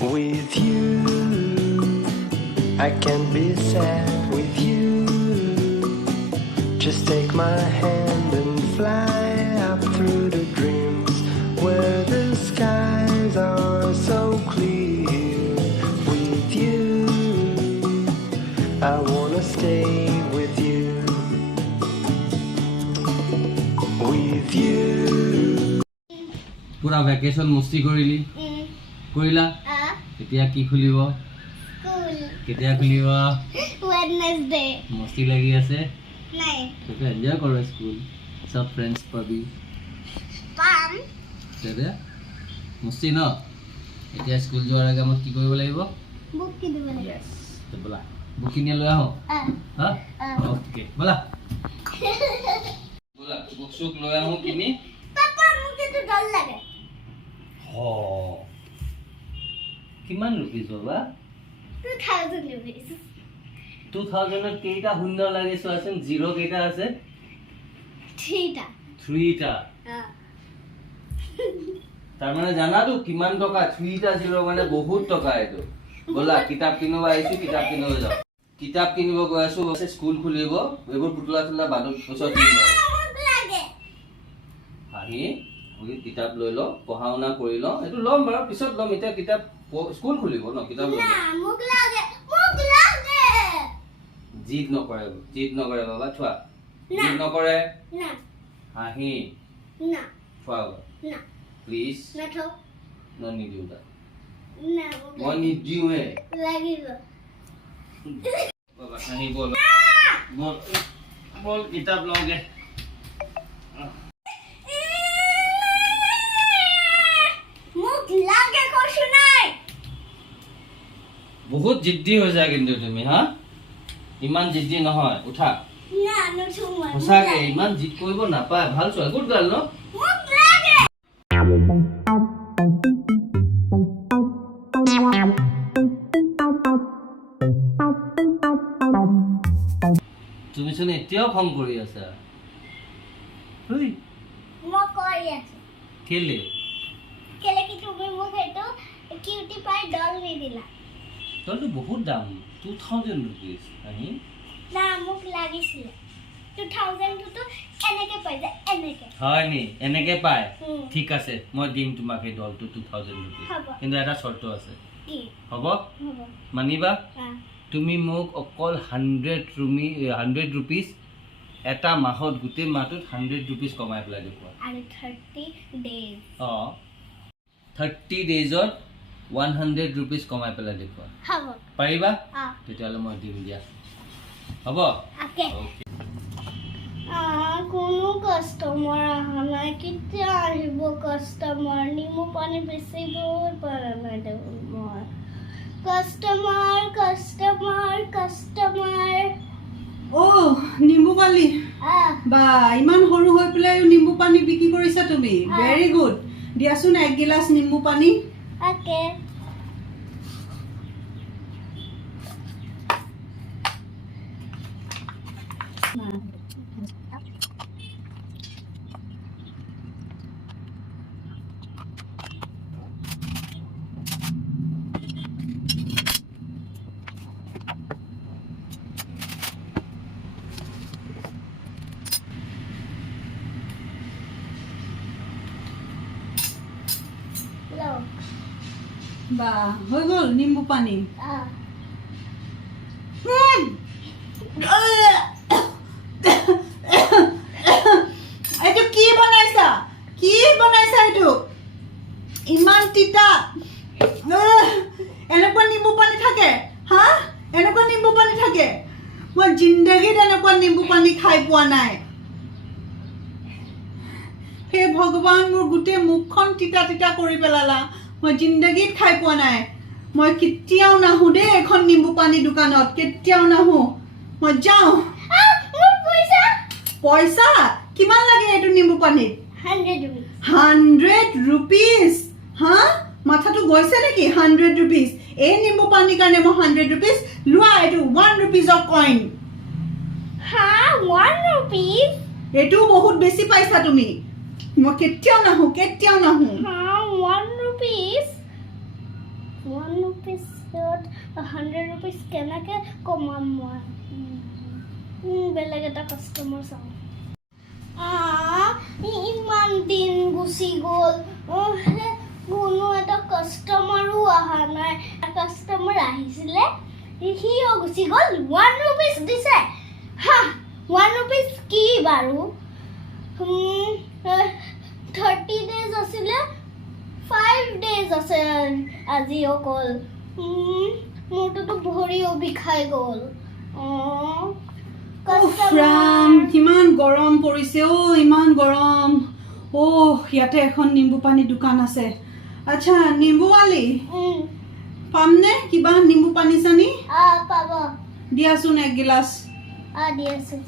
With you, I can be sad with you. Just take my hand and fly up through the dreams where the skies are so clear. With you, I wanna stay with you. With you. Pura vacation musti korili. Korila? Ketia ki khulibo? School. Ketia khulibo? Wednesday. Musti lagi ase? Nai. To enjoy koro school. Sab friends pabi. Pam. Tere? Musti no? Etia school joar age amot ki koribo lagibo? Book ki dibo lagibo. Yes. To bola. Book ni lo aho? Ha? Okay. Bola. Bola. Book suk lo aho kini? Papa muke to dal lage. Oh. Kiman rupees baba? 2000 rupees. 2000 কেইটা শূন্য লাগে সোয়াছেন zero কেইটা আছে 3টা 3টা তার মানে জানা তো কিমান টাকা 3টা জিরো মানে বহুত টাকা এটো বলা কিতাব কিনবা আইছি কিতাব কিনবা যাও কিতাব কিনিব গৈ আছো বসে স্কুল খুলিব এবোৰ পুতলা তুলা বাদত পছৰ দিন লাগে আহি ওই কিতাব লৈ ল পঢ়াওনা কৰি ল এটো লম বাৰু পিছত লম এটা কিতাব স্কুল খুলিব ন কিতাব না মোক লাগে জিদ নকৰে বাবা থোৱা জিদ নকৰে না হাঁহি না থোৱা না প্লিজ না থো ন নিদিওঁ দা না মই নিদিওঁহে লাগিব বাবা হাঁহি বল বল কিতাপ লওঁগে মোক লাগে কছো নাই বহুত জিদ্দি হৈ যায় কিন্তু তুমি হা ইমান জিদ্দি নহয় উঠা না নথু মই সঁচাকে ইমান জিদ কৰিব নাপায় ভাল ছোৱা গুড গাৰ্ল ন মোক লাগে তুমি চোন এতিয়াও খং কৰি আছা হুই মই কৰি আছো কেলে কি তুমি মোক হেটো কিউটি পাই ডল নিদিলা তলটো বহুত দাম 2000 rupees আহি না মোক লাগিছিল 2000 তো এনেকে পাই যায় এনেকে হয় নি এনেকে পায় হুম। ঠিক আছে মই দিম তোমাক এই ডলটো 2000 rupees হ'ব। কিন্তু এটা শৰ্ত আছে কি হ'ব হ'ব মানিবা হা তুমি মোক অকল 100 rupees এটা মাহত গোটেই মাহটোত 100 rupees কমাই পেলাই দেখুৱা আৰু 30 ডেজ অ 30 daysত 100 rupees কমাই পেলাই দেখুৱা হ'ব পাৰিবা আ তেতিয়াহ'লে মই দিম দিয়া হ'ব ওকে ওকে কোনো কাস্টমাৰ অহা নাই কেতিয়া আহিব কাস্টমাৰ নিমু পানী বেচিব পৰা নাই দেখোন মই কাস্টমাৰ ও নিম্বু পালি বা ইমান সৰু হৈ পেলাই নিম্বু পানী বিক্ৰী কৰিছা তুমি ভেৰি গুড দিয়াচোন এক গিলাচ নিম্বু পানী ওকে বা হৈ গ'ল নিম্বু পানী এইটো কি বনাইছা এইটো ইমান তিতা এনেকুৱা নিম্বু পানী থাকে হা এনেকুৱা নিম্বু পানী থাকে মই জিন্দগীত এনেকুৱা নিম্বু পানী খাই পোৱা নাই হে ভগৱান মোৰ গোটেই মুখখন তিতা তিতা কৰি পেলালা মই জিন্দগীত খাই পোৱা নাই মই কেতিয়াও নাহো দে এখন নিম্বু পানী দোকানত কেতিয়াও নাহো মই যাওঁ পইচা কিমান লাগে এইটো নিম্বু পানীত 100 rupees হা মাথাটো গৈছে নেকি 100 rupees এই নিম্বু পানীৰ কাৰণে মই 100 rupees লোৱা এইটো 1 rupees of coin হা 1 rupees এইটো বহুত বেছি পাইছা তুমি মই কেতিয়াও নাহো হা 1 rupees 1 rupees 100 rupees কেনেকে কমাম মই বেলেগ এটা কাষ্টমাৰ চাওঁ ইমান দিন গুচি গ'ল কোনো এটা কাষ্টমাৰো অহা নাই কাষ্টমাৰ আহিছিলে সিও গুচি গ'ল 1 rupees দিছে হা 1 rupees কি বাৰু 30 days আছিলে 5 days আছে আজি অকল মোৰটো ভৰিও বিষাই গ'ল ৰাম কিমান গৰম পৰিছে ইমান গৰম ইয়াতে এখন নিম্বু পানী দোকান আছে আচ্ছা নিম্বুৱালি পামনে কিবা নিম্বু পানী চানি পাব দিয়াচোন এক গিলাচ দি আছো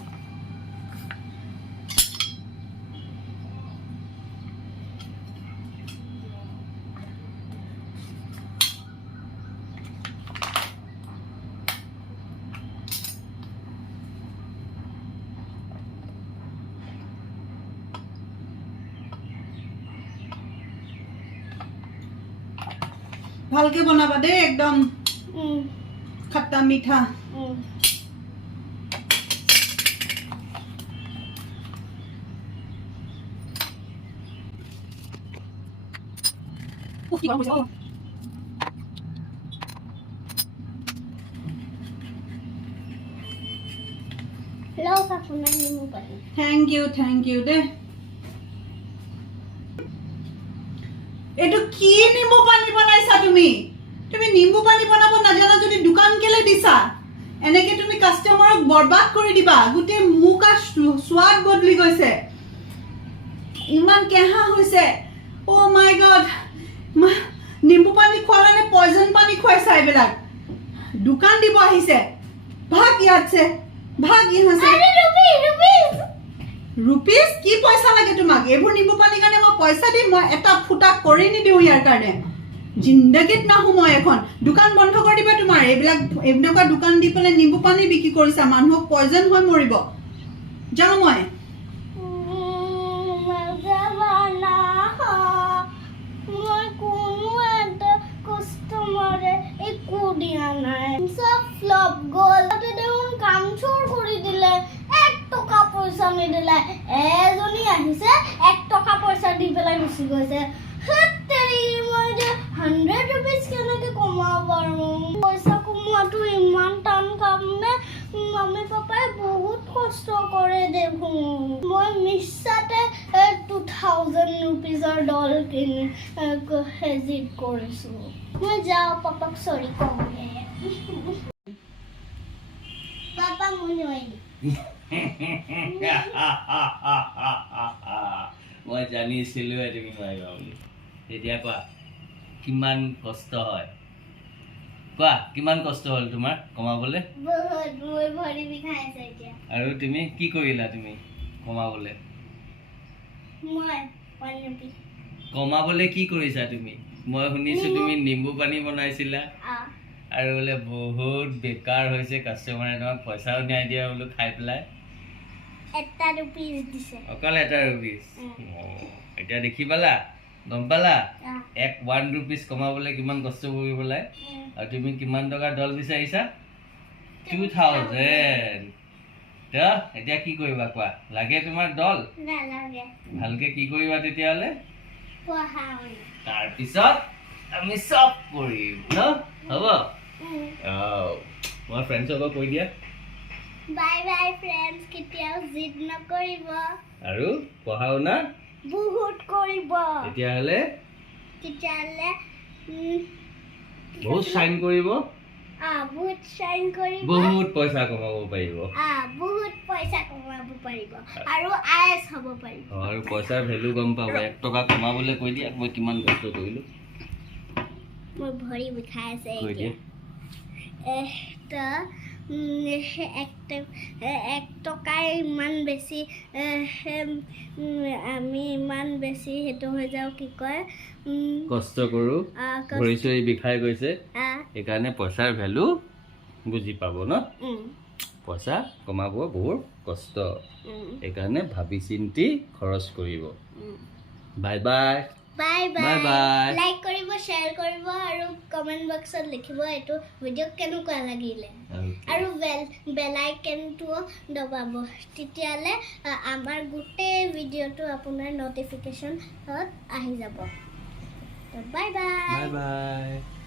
ভালকে বনাবা দে একদম খট্টা মিঠা থ্যাংক ইউ দে এটো কি নিম্বু পানী বনাইছা তুমি নিম্বু পানী বনাব নাজানা যদি দোকান কেলে দিছা এনেকে তুমি কাস্টমাৰক বৰবাদ কৰি দিবা গুটে মুখ সোৱাদ বদলি গৈছে ইমান কেহা হৈছে ও মাই গড নিম্বু পানী খোৱালে পয়জন পানী খুৱাইছা এইবিলাক দোকান দিব আহিছে ভাগ ইয়াতছে ভাগ ইহাছে रुपीस की पैसा लगे तुमक एबो निम्बु पानी काने म पैसा दि म एटा फुटा करि नि दिउ यार काने जिंदगीत ना हु म एखन दुकान बंध कर दिबा तुमार एबनका दुकान दि पले निम्बु पानी बिक्री करिसा मानुह पॉइजन होय मरिबो जाओ মই দিয়া নাই সব ফ্লপ গল তাতে দেখোন কাম চোৰ কৰি দিলে 1 টকা পয়সা নিদিলে এজনী আহিছে 1 টকা পয়সা দি পেলাই গুচি গৈছে হেতেৰি মই যে 100 rupees কেনেকে কমাব পাৰো পয়সা কমোৱাটো ইমান টান কাম নে মম্মি পাপাই বহুত কষ্ট কৰে দেখোন মই মিছাতে 2000 rupees ডল কিনি হেজিট কৰিছো मैं जाओ पापा सॉरी कहूंगे पापा मुझे মই জানিছিলো তুমি পাৰিবা বুলি তেতিয়া কোৱা কিমান কষ্ট হয় কোৱা কিমান কষ্ট হ'ল তোমাৰ কমাবলে বহুত মোৰ ভৰি বিষাইছে এতিয়া আৰু তুমি কি কৰিলা তুমি কমাবলে মই পানী কমাবলে কি কৰিছা তুমি মই শুনিছো তুমি নিম্বু পানী বনাইছিলা আৰু বলে বহুত বেকাৰ হৈছে কাস্টমাৰে তোমাক পইচাও নাই দিয়া বলে খাই পেলাই 1 rupees দিছে অকল 1 rupees এটা দেখি পালা গম পালা 1 rupees কমাবলে কিমান কষ্ট কৰিব লাগে আৰু তুমি কিমান টকা ডল বিচাৰিছা 2000 তা এতিয়া কি কৰিবা কোৱা লাগে তোমাৰ ডল না লাগে ভালকে কি কৰিবা তেতিয়ালে পঢ়াও তাৰ পিছত আমি সব কৰিম ন হ'ব মই ফ্ৰেণ্ডছক কৈ দিয়া বাই বাই ফ্ৰেণ্ডছ কেতিয়াও জিদ নকৰিব আৰু পঢ়াও না বহুত কৰিব তেতিয়াহলে বহুত শাইন কৰিব বহুত শাইন কৰিব বহুত পইচা কমাব পাৰিব বহুত পইচা কমাব পাৰিব আৰু আইএস হ'ব পাৰিব আৰু পইচাৰ ভ্যালু গম পাব 1 টকা কমাবলৈ কৈ দিয়া মই কিমান কষ্ট কৰিলো মোৰ ভৰি বিষাই আছে কৈ দিয়া এটা এক টকাই ইমান বেছি আমি ইমান বেছি হেতু হৈ যাও কি কয় কষ্ট কৰো ভৰি চৰি বিষাই গৈছে এইকাৰণে পইচাৰ ভ্যালু বুজি পাব ন পইচা কমাব বহুত কষ্ট এইকাৰণে ভাবি চিন্তি খৰচ কৰিব বাই বাই বাই Bye বাই bye. লাইক কৰিব শ্বেয়াৰ কৰিব আৰু কমেণ্ট বক্সত লিখিব এইটো ভিডিঅ' কেনেকুৱা লাগিলে আৰু বেল আইকনটো দবাব তেতিয়ালে আমাৰ গোটেই ভিডিঅ'টো আপোনাৰ নটিফিকেশ্যনত আহি যাব বাই বাই Bye bye.